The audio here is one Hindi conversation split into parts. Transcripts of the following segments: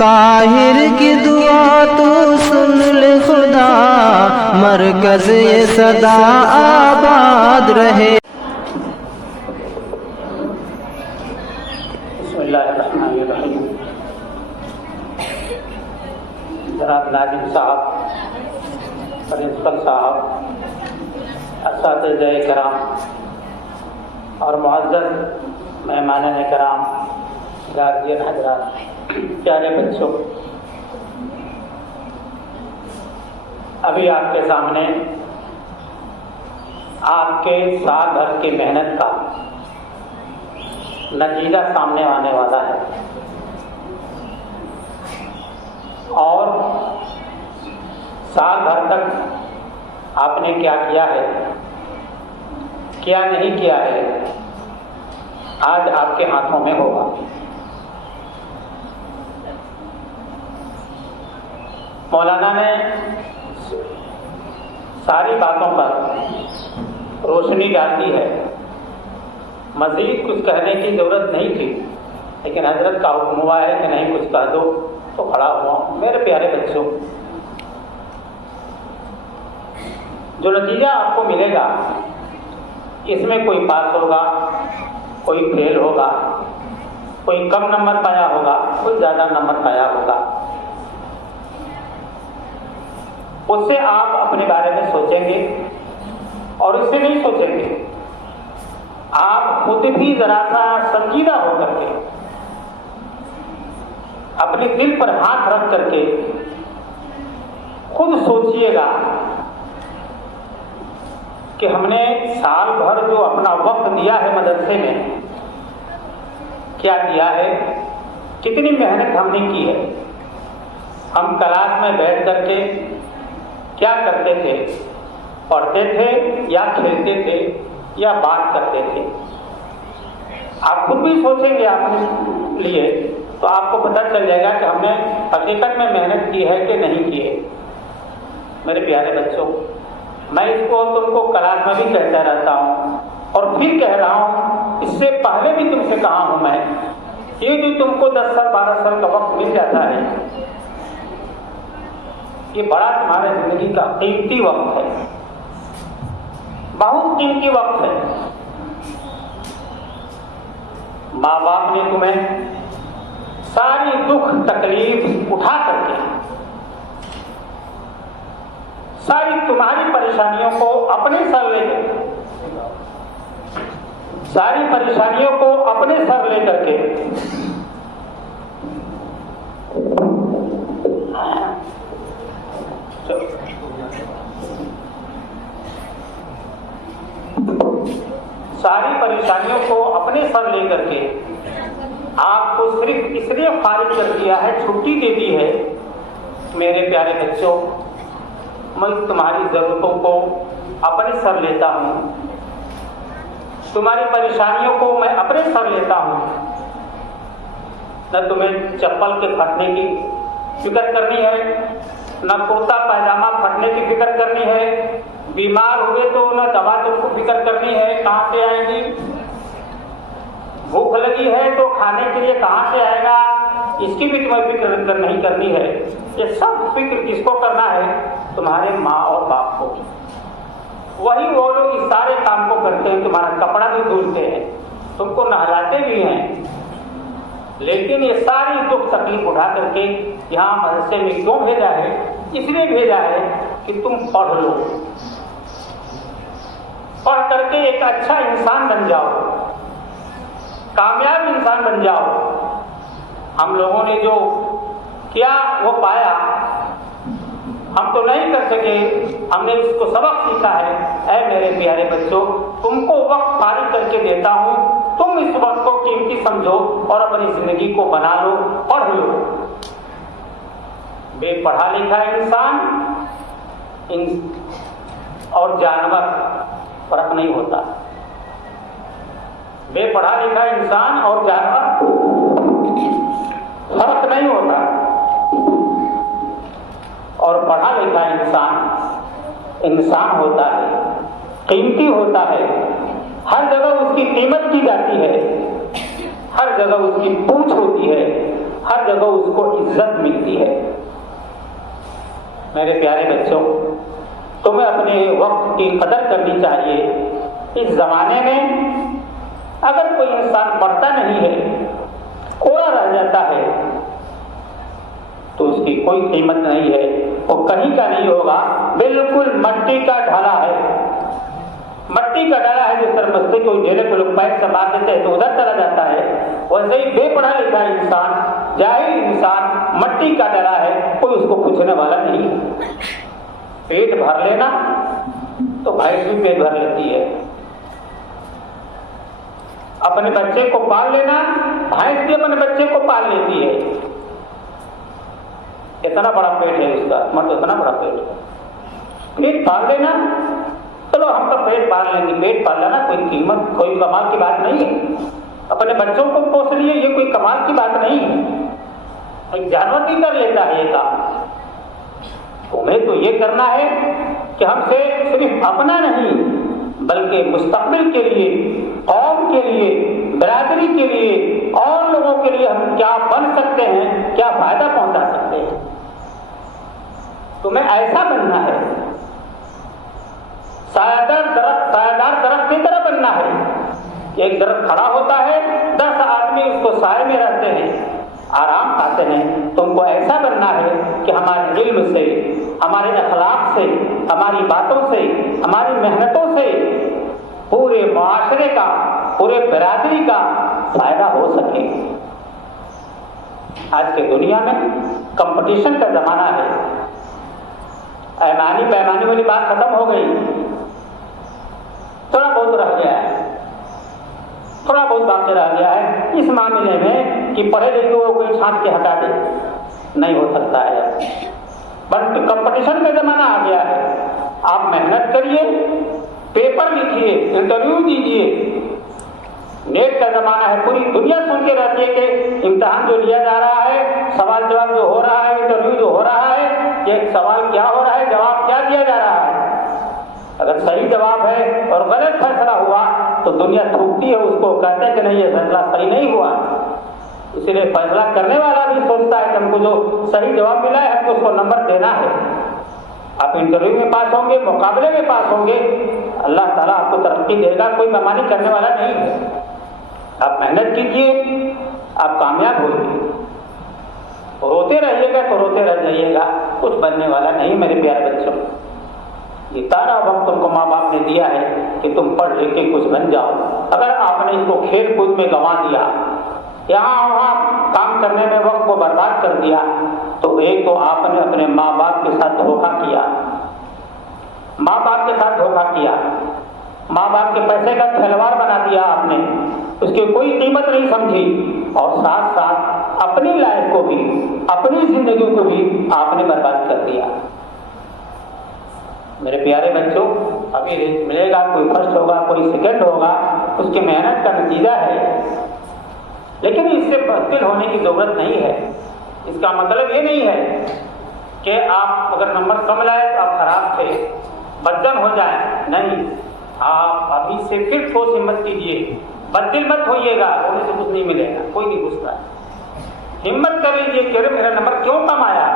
ताहिर की दुआ तो सुन ले खुदा, मरकज़ ये सदा आबाद रहे। बिस्मिल्लाहिर्रहमानिर्रहीम। जनाब नाजिम साहब, प्रिंसिपल साहब, असातिज़ाए कराम और मुअज़्ज़ज़ मेहमानान कराम, गार्जियन हज़रात, प्यारे बच्चों, अभी आपके सामने आपके साल भर की मेहनत का नतीजा सामने आने वाला है और साल भर तक आपने क्या किया है, क्या नहीं किया है, आज आपके हाथों में होगा। मौलाना ने सारी बातों पर रोशनी डाली है, मज़ीद कुछ कहने की ज़रूरत नहीं थी, लेकिन हज़रत का हुक्म हुआ है कि नहीं कुछ कह दो तो खड़ा हुआ। मेरे प्यारे बच्चों, जो नतीजा आपको मिलेगा इसमें कोई पास होगा, कोई फेल होगा, कोई कम नंबर पाया होगा, कोई ज़्यादा नंबर पाया होगा। उससे आप अपने बारे में सोचेंगे और इससे नहीं सोचेंगे। आप खुद भी जरा सा संजीदा होकर के अपने दिल पर हाथ रख करके खुद सोचिएगा कि हमने साल भर जो अपना वक्त दिया है मदरसे में, क्या किया है, कितनी मेहनत हमने की है। हम क्लास में बैठ करके क्या करते थे, पढ़ते थे या खेलते थे या बात करते थे। आप खुद भी सोचेंगे अपने लिए तो आपको पता चल जाएगा कि हमने हकीकत में मेहनत की है कि नहीं की है। मेरे प्यारे बच्चों, मैं इसको तुमको क्लास में भी कहता रहता हूँ और फिर कह रहा हूँ, इससे पहले भी तुमसे कहा हूँ मैं, ये जो तुमको 10 साल 12 साल का वक्त मिल जाता है, ये बड़ा तुम्हारे जिंदगी का कीमती वक्त है, बहुत कीमती वक्त है। माँ बाप ने तुम्हें सारी दुख तकलीफ उठा करके, सारी तुम्हारी परेशानियों को अपने सर लेकर, सारी परेशानियों को अपने सर लेकर के सारी परेशानियों को अपने सर लेकर के आपको सिर्फ इसलिए फारिग कर दिया है, छुट्टी दे दी है। मेरे प्यारे बच्चों, मैं तुम्हारी ज़रूरतों को अपने सर लेता हूँ, तुम्हारी परेशानियों को मैं अपने सर लेता हूँ। न तुम्हें चप्पल के फटने की फिक्र करनी है, न कुर्ता पैजामा फटने की फिक्र करनी है, बीमार हुए तो न दवा तुमको फिक्र करनी है कहाँ से आएगी, भूख लगी है तो खाने के लिए कहाँ से आएगा, इसकी भी तुम्हें फिक्र नहीं करनी है। ये सब फिक्र किसको करना है? तुम्हारे माँ और बाप को। वही वो लोग इस सारे काम को करते हैं, तुम्हारा कपड़ा भी धुलते हैं, तुमको नहलाते भी हैं, लेकिन ये सारी दुख तकलीफ उठा करके यहाँ मदरसे में क्यों भेजा है? इसलिए भेजा है कि तुम पढ़ लो, पढ़ करके एक अच्छा इंसान बन जाओ, कामयाब इंसान बन जाओ। हम लोगों ने जो किया वो पाया, हम तो नहीं कर सके, हमने इसको सबक सीखा है। ऐ मेरे प्यारे बच्चों, तुमको वक्त फारिग करके देता हूँ, तुम इस वक्त को कीमती समझो और अपनी जिंदगी को बना लो, पढ़ लो। बेपढ़ा लिखा इंसान और जानवर फर्क नहीं होता। बेपढ़ा लिखा इंसान और जानवर फर्क नहीं होता, और पढ़ा लिखा इंसान इंसान होता है, कीमती होता है, हर जगह उसकी कीमत की जाती है, हर जगह उसकी पूछ होती है, हर जगह उसको इज्जत मिलती है। मेरे प्यारे बच्चों, तुम्हें अपने वक्त की कदर करनी चाहिए। इस जमाने में अगर कोई इंसान पढ़ता नहीं है, कोरा रह जाता है, तो उसकी कोई कीमत नहीं है, वो कहीं का नहीं होगा, बिल्कुल मट्टी का ढाला है। मट्टी का डाला है, जो सरमस्ते कोई ढेले को लोग पैर से मार देते हैं तो उधर चला जाता है, वैसे ही बेपढ़ा लिखा इंसान, जाहिल इंसान मट्टी का डाला है, कोई उसको पूछने वाला नहीं। पेट भर लेना तो भैंस भी पेट भर लेती है, अपने बच्चे को पाल लेना, भैंस भी अपने बच्चे को पाल लेती है। इतना बड़ा पेट है उसका, मतलब इतना बड़ा पेट है, पेट पाल लेना, चलो हम तो पेट पाल लेंगे, पेट पाल लेना कोई कीमत, कोई कमाल की बात नहीं है। अपने बच्चों को पोस लिए, ये कोई कमाल की बात नहीं है। एक जानवर भी कर लेता है ये काम। तुम्हें तो ये करना है कि हमसे सिर्फ अपना नहीं, बल्कि मुस्तकबिल के लिए, कौम के लिए, बिरादरी के लिए, और लोगों के लिए हम क्या बन सकते हैं, क्या फायदा पहुंचा सकते हैं, तुम्हें ऐसा बनना है। सायादार दरख्त की तरह बनना है। एक दरख्त खड़ा होता है, 10 आदमी उसको साए में रहते हैं, आराम पाते हैं। तुमको ऐसा बनना है कि हमारे इल्म से, हमारे अखलाक से, हमारी बातों से, हमारी मेहनतों से पूरे मुआशरे का, पूरे बिरादरी का फायदा हो सके। आज के दुनिया में कंपटीशन का जमाना है। ऐमानी पैमानी वाली बात खत्म हो गई, थोड़ा बहुत रह गया है, थोड़ा बहुत बातें रह गया है इस मामले में कि पढ़े लिखे को कोई छांट के हटा दे, नहीं हो सकता है। बट कंपटीशन का जमाना आ गया है। आप मेहनत करिए, पेपर लिखिए, इंटरव्यू दीजिए। नेट का जमाना है, पूरी दुनिया सुन के रहती है कि इम्तिहान जो लिया जा रहा है, सवाल जवाब जो हो रहा है, इंटरव्यू जो हो रहा है, कि सवाल क्या हो रहा है, जवाब क्या दिया जा रहा है। अगर सही जवाब है और गलत फैसला हुआ तो दुनिया थूकती है उसको, कहते हैं कि नहीं ये फैसला सही नहीं हुआ। इसीलिए फैसला करने वाला भी सोचता है कि हमको जो सही जवाब मिला है हमको उसको नंबर देना है। आप इंटरव्यू में पास होंगे, मुकाबले में पास होंगे, अल्लाह ताला आपको तरक्की देगा, कोई बेईमानी करने वाला नहीं है। आप मेहनत कीजिए, आप कामयाब होंगे। रोते रहिएगा तो रोते रह जाइएगा, कुछ बनने वाला नहीं। मेरे प्यारे बच्चों, ये सारा वक्त तुमको माँ बाप ने दिया है कि तुम पढ़ लिख के कुछ बन जाओ। अगर आपने इसको खेल कूद में गंवा दिया, यहाँ वहाँ काम करने में वक्त को बर्बाद कर दिया, तो एक तो आपने अपने माँ बाप के साथ धोखा किया, माँ बाप के साथ धोखा किया, माँ बाप के पैसे का खिलवाड़ बना दिया आपने, उसकी कोई कीमत नहीं समझी, और साथ साथ अपनी लाइफ को भी, अपनी जिंदगी को भी आपने बर्बाद कर दिया। मेरे प्यारे बच्चों, अभी मिलेगा, कोई फर्स्ट होगा, कोई सेकंड होगा, उसकी मेहनत का नतीजा है। लेकिन इससे बददिल होने की जरूरत नहीं है। इसका मतलब ये नहीं है कि आप अगर नंबर कम लाए तो आप खराब थे, बददिल हो जाए, नहीं। आप अभी से फिर ठोस हिम्मत कीजिए, बददिल मत होइएगा, होने से कुछ नहीं मिलेगा, कोई नहीं पूछता। हिम्मत कर लीजिए कि मेरा नंबर क्यों कम आया,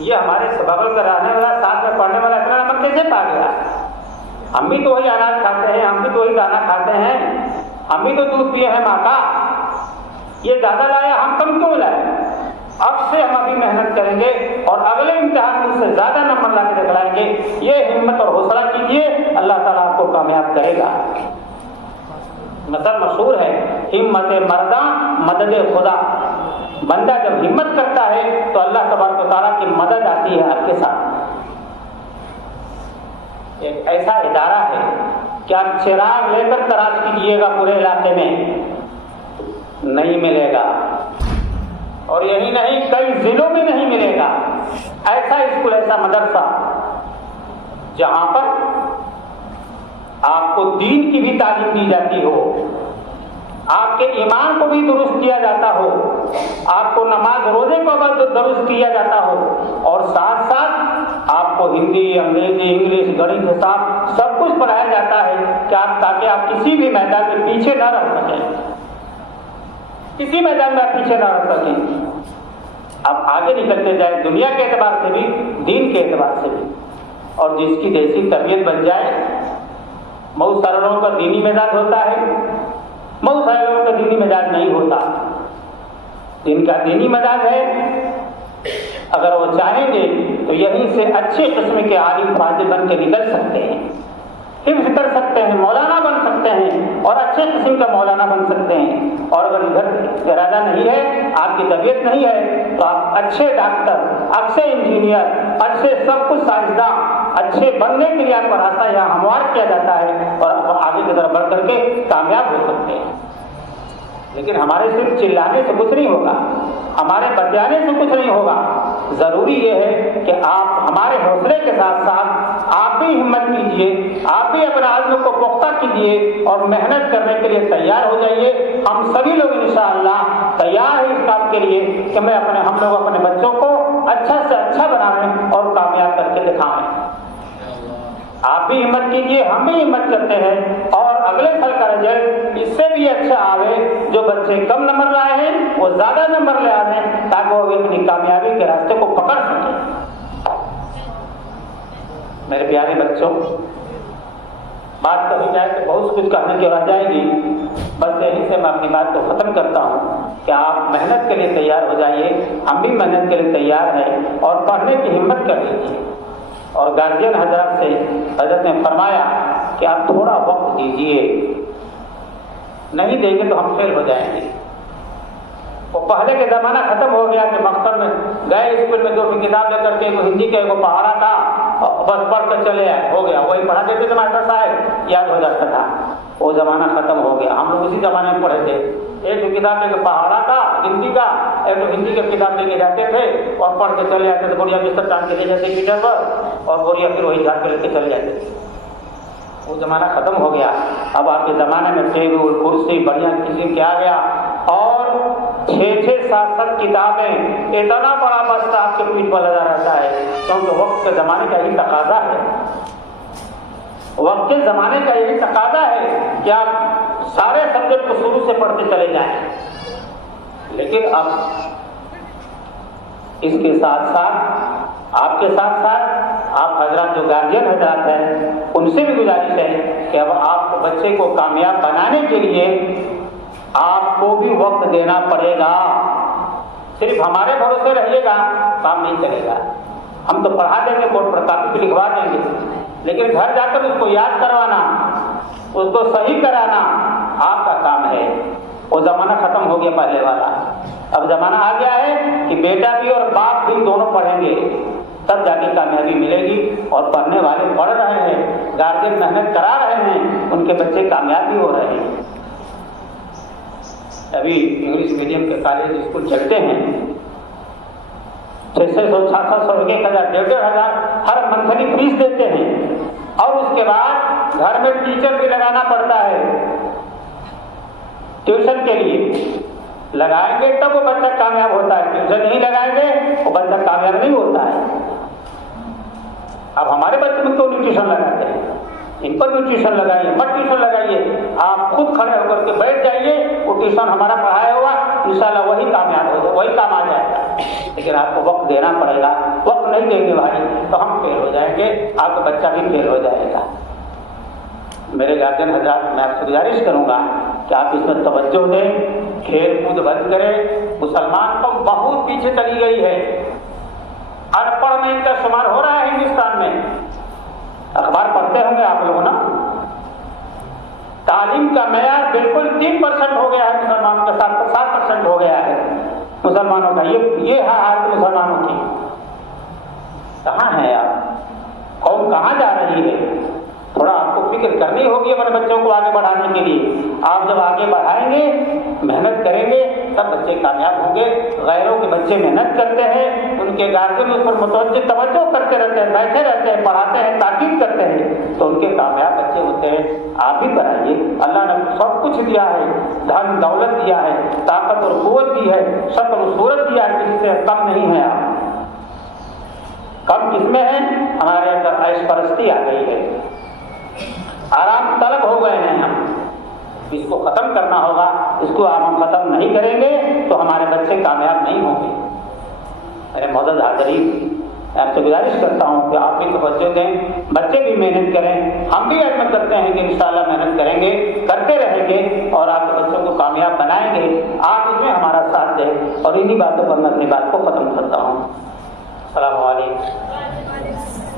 ये हमारे बगल का रहने वाला, साथ में पढ़ने वाला इतना नंबर कैसे पा गया। हम भी तो वही अनाज खाते हैं, हम भी तो वही दाना खाते हैं, हम भी तो दूध पिए हैं माँ का, ये ज्यादा लाया, हम कम क्यों लाए। अब से हम अभी मेहनत करेंगे और अगले इम्तिहान में उससे ज्यादा नंबर ला के दिखलाएंगे। ये हिम्मत और हौसला कीजिए, अल्लाह ताला आपको कामयाब करेगा। मसल मशहूर है, हिम्मत मर्दा मदद खुदा। बंदा जब हिम्मत करता है तो अल्लाह तबारक व तआला की मदद आती है आपके साथ। एक ऐसा इदारा है कि आप चिराग लेकर तलाश कीजिएगा पूरे इलाके में, नहीं मिलेगा। और यही नहीं, कई जिलों में नहीं मिलेगा। ऐसा स्कूल, ऐसा मदरसा जहां पर आपको दीन की भी तालीम दी जाती हो, आपके ईमान को भी दुरुस्त किया जाता हो, आपको नमाज रोजे को दुरुस्त किया जाता हो, और साथ साथ आपको हिंदी, अंग्रेजी, इंग्लिश, गणित, हिसाब सब कुछ पढ़ाया जाता है कि ताकि आप किसी भी मैदान में पीछे न रह सकें। किसी मैदान में पीछे ना रह सकें। अब आगे निकलते जाए दुनिया के एतबार से भी, दीन के एतबार से भी। और जिसकी जैसी तबीयत बन जाए, बहुत सारे लोगों का दीनी मिजाज होता है, बहुत सारे लोगों का दीनी मिजाज नहीं होता। जिनका दीनी मिजाज है, अगर वो चाहेंगे तो यहीं से अच्छे किस्म के आलिम फाजिल बन के निकल सकते हैं, हिफ्ज़ कर सकते हैं, मौलाना बन सकते हैं और अच्छे किस्म का मौलाना बन सकते हैं। और अगर इधर इरादा नहीं है, आपकी तबीयत नहीं है, तो आप अच्छे डॉक्टर, अच्छे इंजीनियर, अच्छे सब कुछ साइंसदान अच्छे बनने के लिए आपका रास्ता यहाँ हमवार किया जाता है और आप आगे की तरफ बढ़ करके कामयाब हो सकते हैं। लेकिन हमारे सिर्फ चिल्लाने से कुछ नहीं होगा, हमारे बतियाने से कुछ नहीं होगा। जरूरी ये है कि आप हमारे हौसले के साथ साथ आप भी हिम्मत कीजिए, आप भी अपने आज़म को पुख्ता कीजिए और मेहनत करने के लिए तैयार हो जाइए। हम सभी लोग इंशाअल्लाह तैयार हैं इस काम के लिए कि हम लोग अपने बच्चों को अच्छा से अच्छा बनाएं और कामयाब करके दिखाएं। आप भी हिम्मत कीजिए, हम भी हिम्मत करते हैं और अगले साल का रिजल्ट इससे भी अच्छा आवे। जो बच्चे कम नंबर लाए हैं वो ज्यादा नंबर ले आए, ताकि वो अपनी कामयाबी के रास्ते को पकड़ सके। मेरे प्यारे बच्चों, बात कही जाए तो बहुत कुछ कहने की रह जाएगी, बस यहीं से मैं अपनी बात को खत्म करता हूँ कि आप मेहनत के लिए तैयार हो जाइए, हम भी मेहनत के लिए तैयार हैं और पढ़ने की हिम्मत कर लीजिए। और गार्जियन हजरत से हजरत ने फरमाया कि आप थोड़ा वक्त दीजिए, नहीं देंगे तो हम फेल हो जाएंगे। वो पहले के जमाना खत्म हो गया कि मकसद में गए स्कूल में 2 किताब लेकर के, हिंदी का एक पहाड़ा था, बस पढ़ कर चले आए, हो गया, वही पढ़ा देते थे मास्टर साहब, याद हो जाता था। वो जमाना खत्म हो गया। हम लोग उसी जमाने में पढ़े थे, एक किताब लेकर पहाड़ा था हिंदी का, एक तो हिंदी का किताब लेके जाते थे और पढ़ के चले आते थे। बोरिया बिस्तर टांग के ले जाते पीटर पर और बोरिया फिर वही झाड़ के लेके चले जाते थे। वो जमाना खत्म हो गया। अब आपके जमाने में टेबल कुर्सी बढ़िया किस्म के आ गया और 6-6, 7-7 किताबें, इतना बड़ा बस्ता आपके पीठ पर लगा रहता है, क्योंकि वक्त के जमाने का यही तकाजा है। वक्त के जमाने का यही तकाजा है कि आप सारे सब्जेक्ट को शुरू से पढ़ते चले जाएं। लेकिन अब इसके साथ साथ आपके साथ साथ आप हजरात जो गार्जियन हजरात हैं, उनसे भी गुजारिश है कि अब आप बच्चे को कामयाब बनाने के लिए आपको भी वक्त देना पड़ेगा। सिर्फ हमारे भरोसे रहिएगा काम नहीं चलेगा। हम तो पढ़ा देंगे, बोर्ड पर कॉपी पे लिखवा देंगे, लेकिन घर जाकर उसको याद करवाना, उसको सही कराना आपका काम है। वो जमाना खत्म हो गया पहले वाला। अब जमाना आ गया है कि बेटा भी और बाप भी दोनों पढ़ेंगे, तब जाके कामयाबी मिलेगी। और पढ़ने वाले पढ़ रहे हैं, गार्जियन मेहनत करा रहे हैं, उनके बच्चे कामयाब भी हो रहे हैं। अभी इंग्लिश मीडियम के कॉलेज स्कूल चलते हैं, 600, 700, 1,000, 1,500 हर मंथली फीस देते हैं और उसके बाद घर में टीचर भी लगाना पड़ता है ट्यूशन के लिए। लगाएंगे तब वो बच्चा कामयाब होता है, ट्यूशन नहीं लगाएंगे वो बच्चा कामयाब नहीं होता है। अब हमारे बच्चे में तो ट्यूशन लगाते हैं, इन पर भी ट्यूशन लगाइए, मत ट्यूशन लगाइए, आप खुद खड़े होकर के बैठ जाइए, वो ट्यूशन हमारा पढ़ाया हुआ इंशाल्लाह वही कामयाब हो जाए, वही काम आ जाएगा। लेकिन आपको वक्त देना पड़ेगा। वक्त नहीं देंगे भाई तो हम फेल हो जाएंगे, आपका बच्चा भी फेल हो जाएगा। मेरे गार्जियन हजरात, मैं आपसे गुजारिश करूंगा कि आप इसमें तवज्जो दें, खेल कूद बंद करें। मुसलमान तो बहुत पीछे चली गई है, अनपढ़ में इनका शुमार हो रहा है हिंदुस्तान में। अखबार पढ़ते होंगे आप लोग ना, तालीम का मेयार बिल्कुल 3% हो गया है मुसलमानों का, 7% हो गया है मुसलमानों का। ये है हालत मुसलमानों की। कहाँ है आप? कौम कहाँ जा रही है? थोड़ा आपको फिक्र करनी होगी अपने बच्चों को आगे बढ़ाने के लिए। आप जब आगे बढ़ाएंगे, मेहनत करेंगे, तब बच्चे कामयाब होंगे। गैरों के बच्चे मेहनत करते हैं, उनके गार्जियन उस पर मुतवज्जो तवज्जो करते रहते हैं, बैठे रहते हैं, पढ़ाते हैं, ताकीद करते हैं, तो उनके कामयाब बच्चे होते हैं। आप भी पढ़ाइए। अल्लाह ने सब कुछ दिया है, धन दौलत दिया है, ताकत और कुव्वत दी है, शक्ल और सूरत दिया है, किसी से कम नहीं है। आप कम किसमें है? हमारे अंदर ऐश परस्ती आ गई है, आराम तलब हो गए हैं हम। इसको खत्म करना होगा। इसको हम खत्म नहीं करेंगे तो हमारे बच्चे कामयाब नहीं होंगे। मेरे मौजूद हाज़रीन, आपसे गुजारिश करता हूँ कि आप भी तवज्जो दें, बच्चे भी मेहनत करें। हम भी अज़्म करते हैं कि इंशाअल्लाह मेहनत करेंगे, करते रहेंगे और आपके बच्चों को कामयाब बनाएंगे। आप इसमें हमारा साथ दें। और इन्हीं बातों पर मैं अपनी बात को ख़त्म करता हूँ। अस्सलामु अलैकुम।